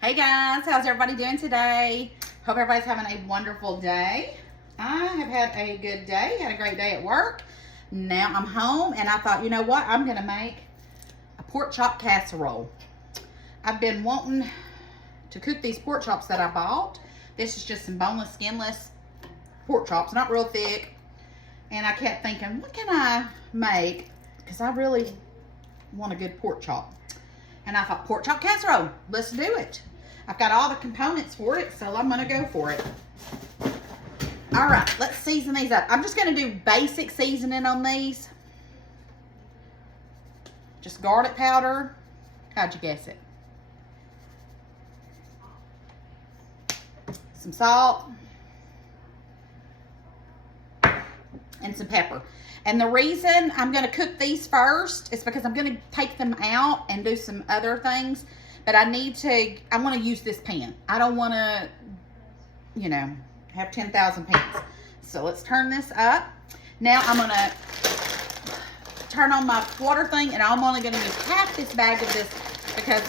Hey guys, how's everybody doing today? Hope everybody's having a wonderful day. I have had a good day, had a great day at work. Now I'm home and I thought, you know what? I'm gonna make a pork chop casserole. I've been wanting to cook these pork chops that I bought. This is just some boneless, skinless pork chops, not real thick. And I kept thinking, what can I make? Because I really want a good pork chop. And I thought, pork chop casserole, let's do it. I've got all the components for it, so I'm gonna go for it. All right, let's season these up. I'm just gonna do basic seasoning on these. Just garlic powder. How'd you guess it? Some salt. And some pepper. And the reason I'm going to cook these first is because I'm going to take them out and do some other things. But I want to use this pan. I don't want to, have 10,000 pans. So let's turn this up. Now I'm going to turn on my water thing, and I'm only going to use half this bag of this because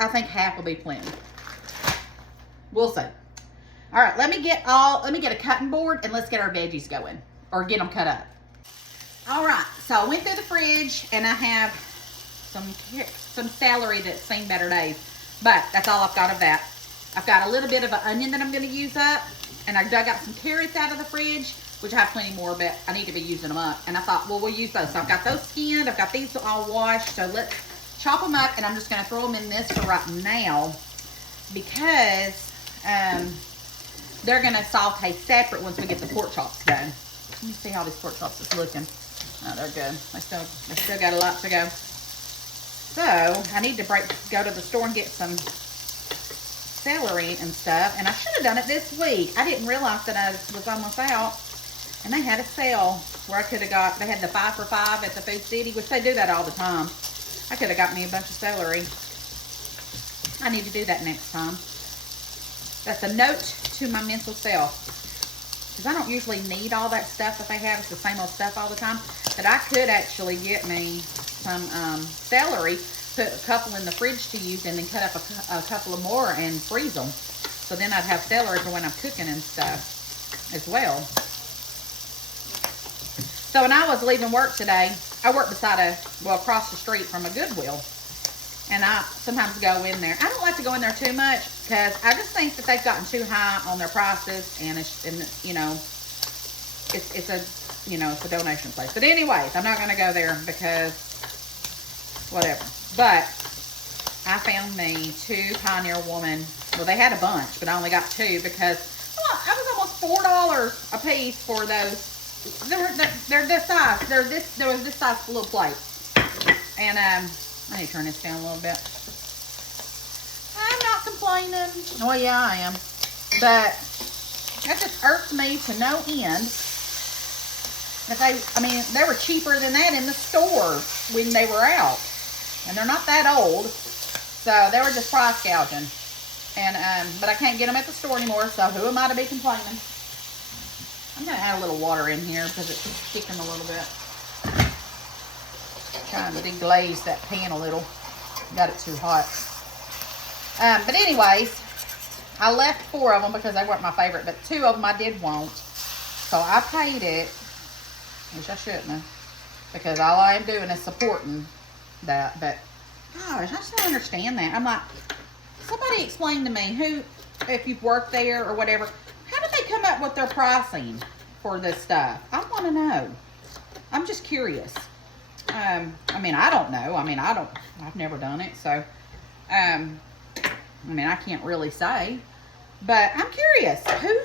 I think half will be plenty. We'll see. All right, let me get a cutting board and let's get our veggies going, or get them cut up. All right, so I went through the fridge and I have some celery that's seen better days, but that's all I've got of that. I've got a little bit of an onion that I'm going to use up, and I dug out some carrots out of the fridge, which I have plenty more, but I need to be using them up. And I thought, well, we'll use those. So I've got those skinned. I've got these all washed. So let's chop them up, and I'm just going to throw them in this for right now because they're going to saute separate once we get the pork chops done. Let me see how these pork chops is looking. Oh, they're good. They still got a lot to go. So I need to go to the store and get some celery and stuff. And I should have done it this week. I didn't realize that I was almost out. And they had a sale where they had the 5 for 5 at the Food City, which they do that all the time. I could have got me a bunch of celery. I need to do that next time. That's a note to my mental self. Because I don't usually need all that stuff that they have. It's the same old stuff all the time. But I could actually get me some celery, put a couple in the fridge to use, and then cut up a couple of more and freeze them. So then I'd have celery for when I'm cooking and stuff as well. So when I was leaving work today, I work across the street from a Goodwill. And I sometimes go in there. I don't like to go in there too much because I just think that they've gotten too high on their prices, and it's a donation place. But anyways, I'm not going to go there because whatever. But I found me 2 Pioneer Woman. Well, they had a bunch, but I only got 2 because I was almost $4 a piece for those. They're this size. There was this size little plate. And I need to turn this down a little bit. I'm not complaining. Oh, yeah, I am. But that just irks me to no end. They were cheaper than that in the store when they were out. And they're not that old. So they were just price gouging. And but I can't get them at the store anymore, so who am I to be complaining? I'm going to add a little water in here because it's sticking a little bit. Trying to deglaze that pan a little. Got it too hot. But anyways, I left 4 of them because they weren't my favorite, but 2 of them I did want. So I paid it, which I shouldn't have, because all I am doing is supporting that. But gosh, I just don't understand that. I'm like, somebody explain to me if you've worked there or whatever, how did they come up with their pricing for this stuff? I want to know. I'm just curious. I don't know. I've never done it. So, I can't really say, but I'm curious. Do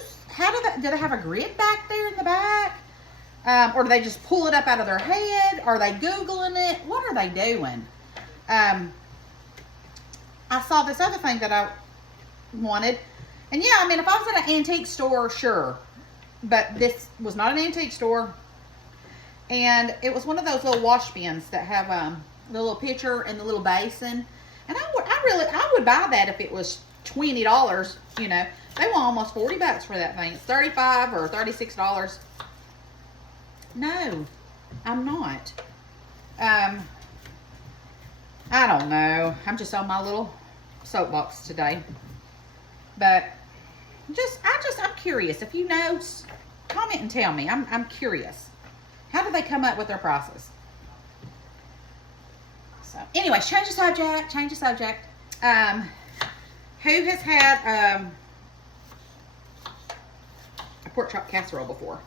they have a grid back there in the back? Or do they just pull it up out of their head? Are they Googling it? What are they doing? I saw this other thing that I wanted. And yeah, if I was at an antique store, sure. But this was not an antique store. And it was one of those little wash bins that have the little pitcher and the little basin. And I would buy that if it was $20. They want almost $40 for that thing. It's $35 or $36. No, I'm not. I don't know. I'm just on my little soapbox today. But I'm curious. If you know, comment and tell me. I'm curious. How do they come up with their prices? So, anyways, change the subject. Who has had a pork chop casserole before?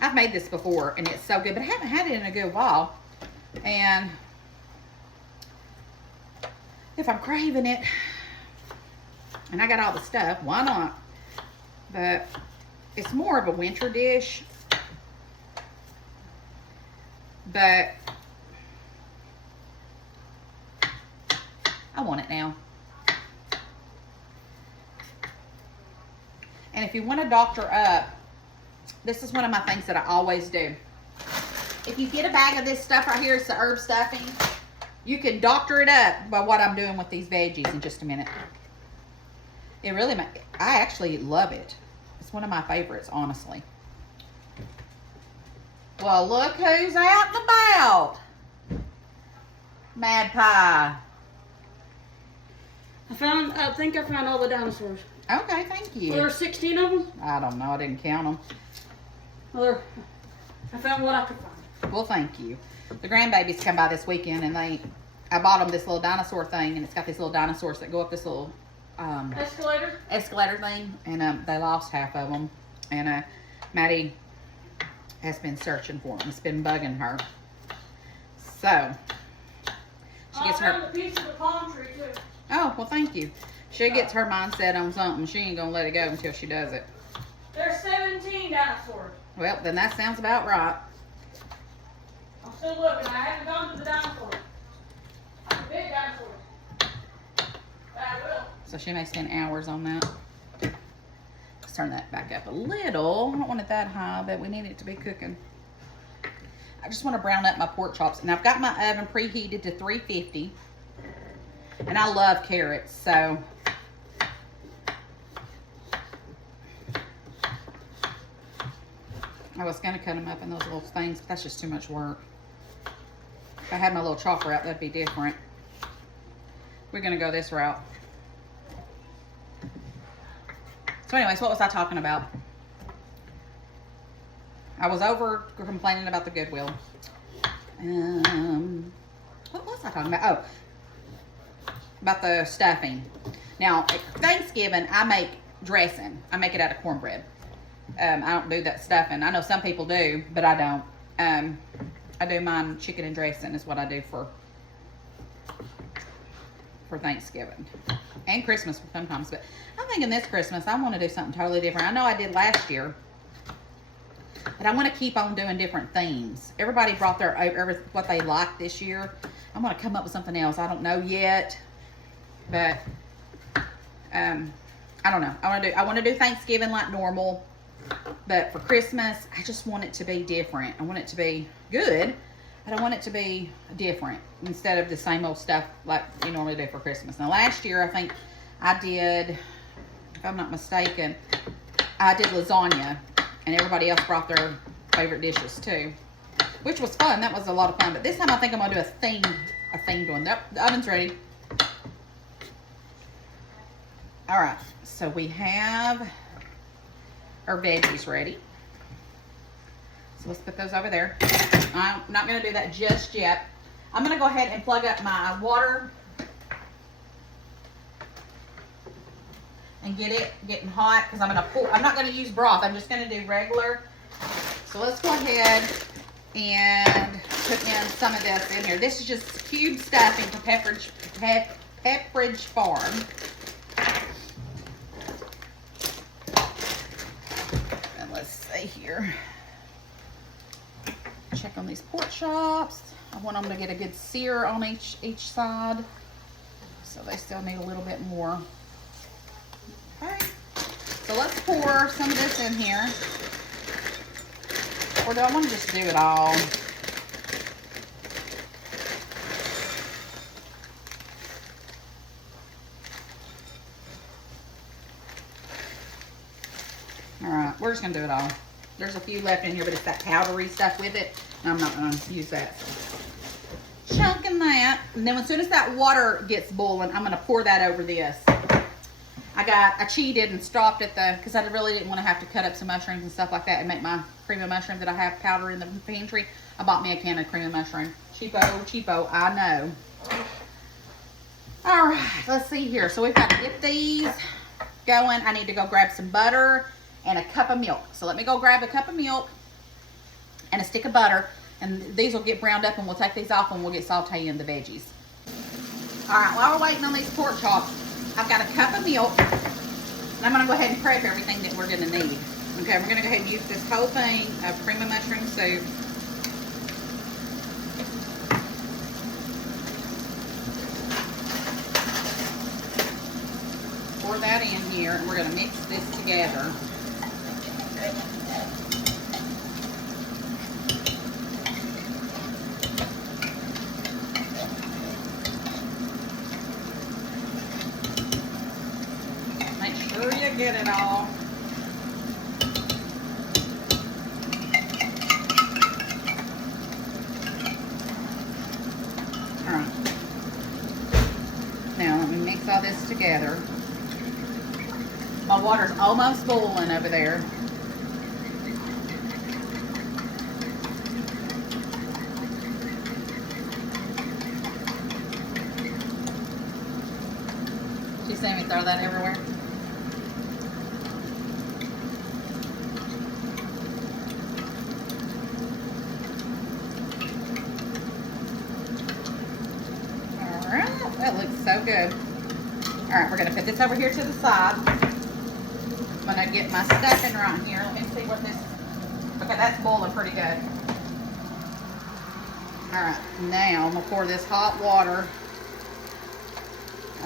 I've made this before, and it's so good, but I haven't had it in a good while. And if I'm craving it, and I got all the stuff, why not? But it's more of a winter dish. But I want it now. And if you want to doctor up, this is one of my things that I always do. If you get a bag of this stuff right here, it's the herb stuffing, you can doctor it up by what I'm doing with these veggies in just a minute. It really, I actually love it. It's one of my favorites, honestly. Well, look who's out and about. Mad Pie. I think I found all the dinosaurs. Okay, thank you. Well, there were 16 of them? I don't know. I didn't count them. Well, I found what I could find. Well, thank you. The grandbabies come by this weekend, and I bought them this little dinosaur thing, and it's got these little dinosaurs that go up this little escalator thing, and they lost half of them, and Maddie has been searching for them. It's been bugging her. So she gets I found a piece of the palm tree too. Oh, well, thank you. She gets her mindset on something. She ain't gonna let it go until she does it. There's 17 dinosaurs. Well, then that sounds about right. I'm still looking. I haven't gone to the dinosaurs. The big dinosaurs. But I will. So she may spend hours on that. Let's turn that back up a little. I don't want it that high, but we need it to be cooking. I just want to brown up my pork chops. And I've got my oven preheated to 350. And I love carrots, so I was going to cut them up in those little things, but that's just too much work. If I had my little chopper out, that'd be different. We're going to go this route. So anyways, what was I talking about? I was over complaining about the Goodwill. What was I talking about? Oh, about the stuffing. Now, at Thanksgiving, I make dressing. I make it out of cornbread. I don't do that stuffing. I know some people do, but I don't. I do mine chicken and dressing is what I do for Thanksgiving. And Christmas sometimes. But I'm thinking this Christmas, I want to do something totally different. I know I did last year. But I want to keep on doing different themes. Everybody brought their what they liked this year. I'm going to come up with something else. I don't know yet. But I don't know. I want to do Thanksgiving like normal, but for Christmas, I just want it to be different. I want it to be good, but I want it to be different instead of the same old stuff like you normally do for Christmas. Now, last year, I think I did, if I'm not mistaken, I did lasagna, and everybody else brought their favorite dishes too, which was fun. That was a lot of fun. But this time, I think I'm gonna do a themed one. Nope, the oven's ready. All right, so we have our veggies ready. So let's put those over there. I'm not going to do that just yet. I'm going to go ahead and plug up my water and get it getting hot because I'm going to pour. I'm not going to use broth. I'm just going to do regular. So let's go ahead and put in some of this in here. This is just cube stuffing from Pepperidge Farm. Here, check on these pork chops. I want them to get a good sear on each side, so they still need a little bit more. Okay, so let's pour some of this in here, or do I want to just do it all? All right, we're just gonna do it all. There's a few left in here, but it's that powdery stuff with it. And I'm not going to use that. So, chunking that. And then as soon as that water gets boiling, I'm going to pour that over this. I cheated and stopped at because I really didn't want to have to cut up some mushrooms and stuff like that and make my cream of mushroom that I have powder in the pantry. I bought me a can of cream of mushroom. Cheapo, I know. All right, let's see here. So we've got to get these going. I need to go grab some butter and a cup of milk. So let me go grab a cup of milk and a stick of butter, and these will get browned up, and we'll take these off and we'll get sauteing the veggies. All right, while we're waiting on these pork chops, I've got a cup of milk, and I'm gonna go ahead and prep everything that we're gonna need. Okay, we're gonna go ahead and use this whole thing of cream of mushroom soup. Pour that in here, and we're gonna mix this together. Make sure you get it all. All right. Now let me mix all this together. My water's almost boiling over there. You see me throw that everywhere? Alright, that looks so good. Alright, we're going to put this over here to the side. I'm going to get my stuffing right here. Let me see what this... Okay, that's boiling pretty good. Alright, now I'm going to pour this hot water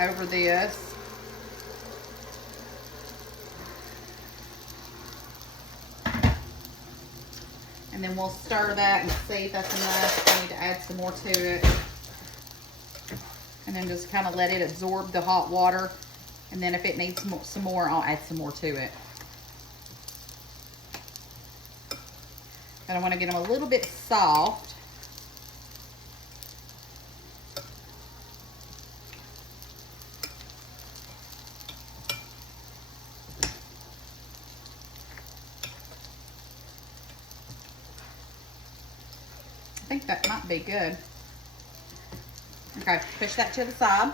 over this. And then we'll stir that and see if that's enough. I need to add some more to it. And then just kind of let it absorb the hot water. And then if it needs some more, I'll add some more to it. But I want to get them a little bit soft. I think that might be good. Okay, push that to the side.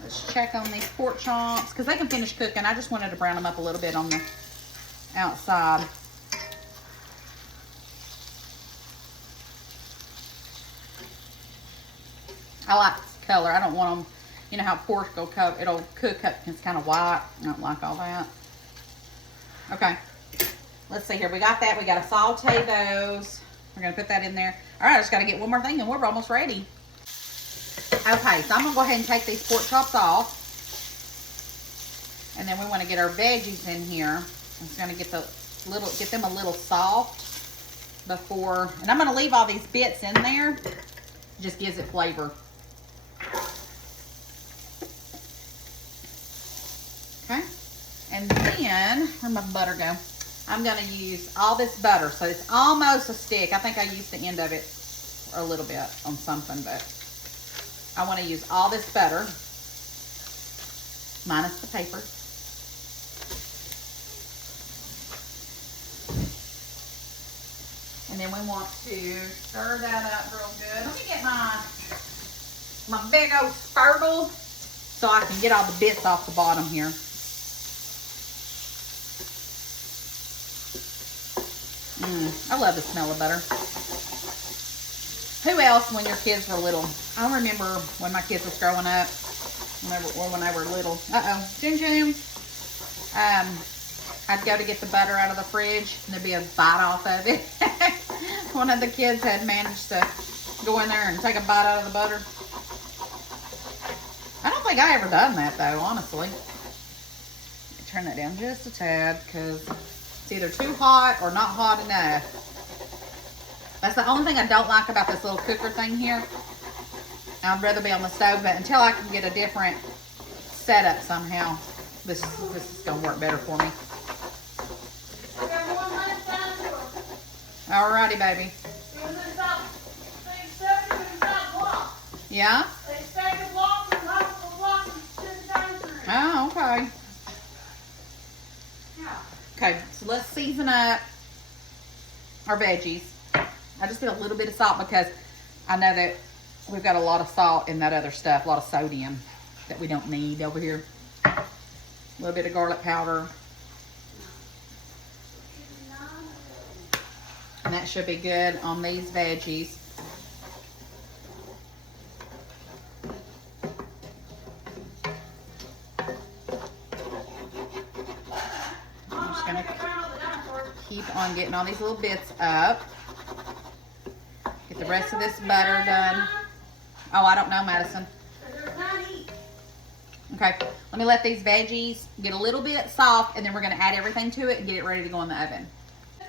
Let's check on these pork chops because they can finish cooking. I just wanted to brown them up a little bit on the outside. I like this color. I don't want them, you know how pork will cook, it'll cook up, it's kind of white. I don't like all that. Okay, let's see here. We got that. We got to saute those. We're going to put that in there. All right, I just got to get one more thing and we're almost ready. Okay, so I'm going to go ahead and take these pork chops off. And then we want to get our veggies in here. I'm just going to get them a little soft before, and I'm going to leave all these bits in there. It just gives it flavor. Okay, and then, where'd my butter go? I'm going to use all this butter. So it's almost a stick. I think I used the end of it a little bit on something, but I want to use all this butter, minus the paper. And then we want to stir that up real good. Let me get my big old spurtle so I can get all the bits off the bottom here. I love the smell of butter. Who else, when your kids were little? I remember when my kids was growing up, when they were little. Jim Jim. I'd go to get the butter out of the fridge, and there'd be a bite off of it. One of the kids had managed to go in there and take a bite out of the butter. I don't think I ever done that, though, honestly. Turn that down just a tad, because it's either too hot or not hot enough. That's the only thing I don't like about this little cooker thing here. I'd rather be on the stove, but until I can get a different setup somehow, this is going to work better for me. Alrighty, baby. Yeah? They stack the blocks and multiple blocks and sit down through. Oh, okay. Yeah. Okay, so let's season up our veggies. I just did a little bit of salt because I know that we've got a lot of salt in that other stuff, a lot of sodium that we don't need over here. A little bit of garlic powder. And that should be good on these veggies. I'm just gonna keep on getting all these little bits up. Get the rest of this butter done. Oh, I don't know, Madison. Okay, let me let these veggies get a little bit soft, and then we're gonna add everything to it and get it ready to go in the oven.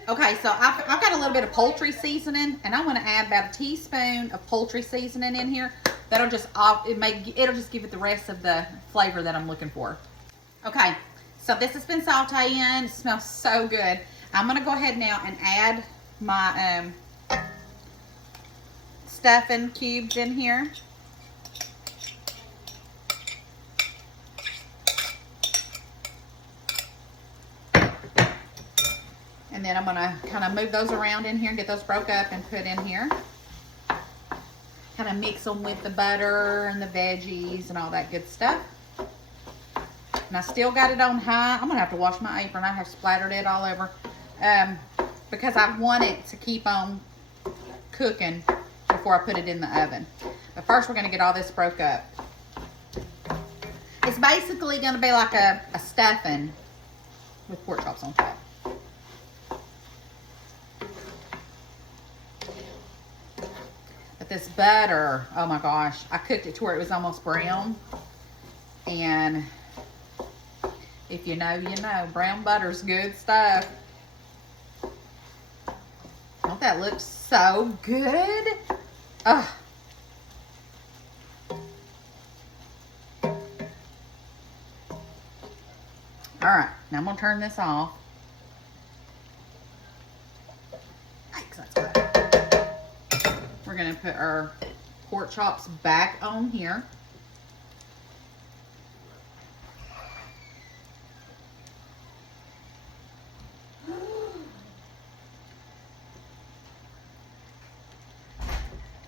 Okay, so I've got a little bit of poultry seasoning, and I'm gonna add about a teaspoon of poultry seasoning in here. That'll just it'll just give it the rest of the flavor that I'm looking for. Okay, so this has been sauteing. It smells so good. I'm gonna go ahead now and add my stuffing cubes in here. And then I'm gonna kind of move those around in here and get those broke up and put in here. Kind of mix them with the butter and the veggies and all that good stuff. And I still got it on high. I'm gonna have to wash my apron. I have splattered it all over because I want it to keep on cooking before I put it in the oven. But first we're gonna get all this broke up. It's basically gonna be like a stuffing with pork chops on top. But this butter, oh my gosh, I cooked it to where it was almost brown. And if you know, you know, brown butter's good stuff. Don't that look so good? Ugh. All right, now I'm gonna turn this off. Yikes, that's good. We're gonna put our pork chops back on here.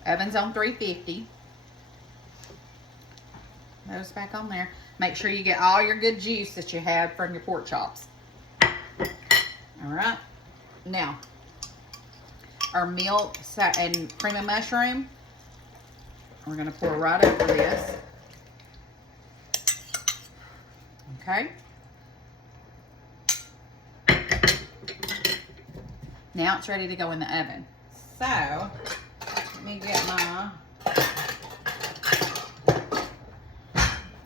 Oven's on 350. Those back on there. Make sure you get all your good juice that you have from your pork chops. All right. Now, our milk and cream of mushroom, we're going to pour right over this. Okay. Now it's ready to go in the oven. So, let me get my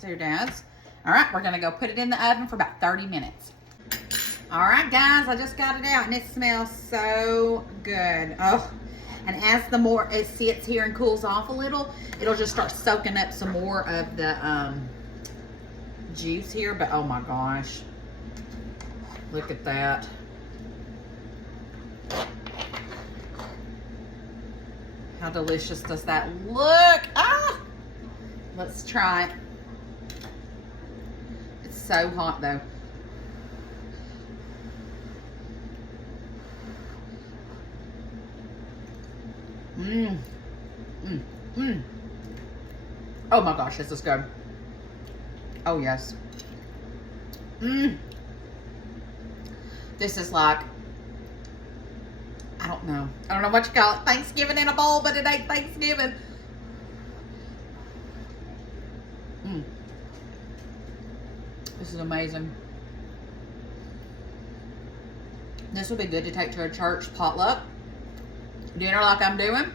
doodads. All right, we're going to go put it in the oven for about 30 minutes. All right, guys, I just got it out, and it smells so good. Oh, and as the more it sits here and cools off a little, it'll just start soaking up some more of the juice here. But oh my gosh, look at that. How delicious does that look? Ah, let's try it. It's so hot though. Mmm. Mmm. Mmm. Oh my gosh, this is good. Oh yes. Mmm. This is like, I don't know what you call it. Thanksgiving in a bowl, but it ain't Thanksgiving. Mmm. This is amazing. This would be good to take to a church potluck dinner like I'm doing.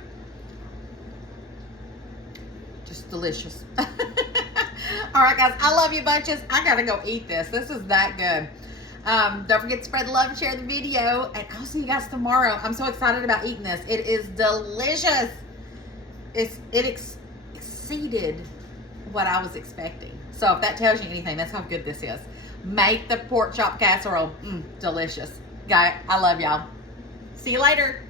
Just delicious. All right, guys, I love you bunches. I gotta go eat this. This is that good. Don't forget to spread the love and share the video, and I'll see you guys tomorrow. I'm so excited about eating this. It is delicious. It exceeded what I was expecting. So if that tells you anything, that's how good this is. Make the pork chop casserole delicious. Guy, I love y'all. See you later.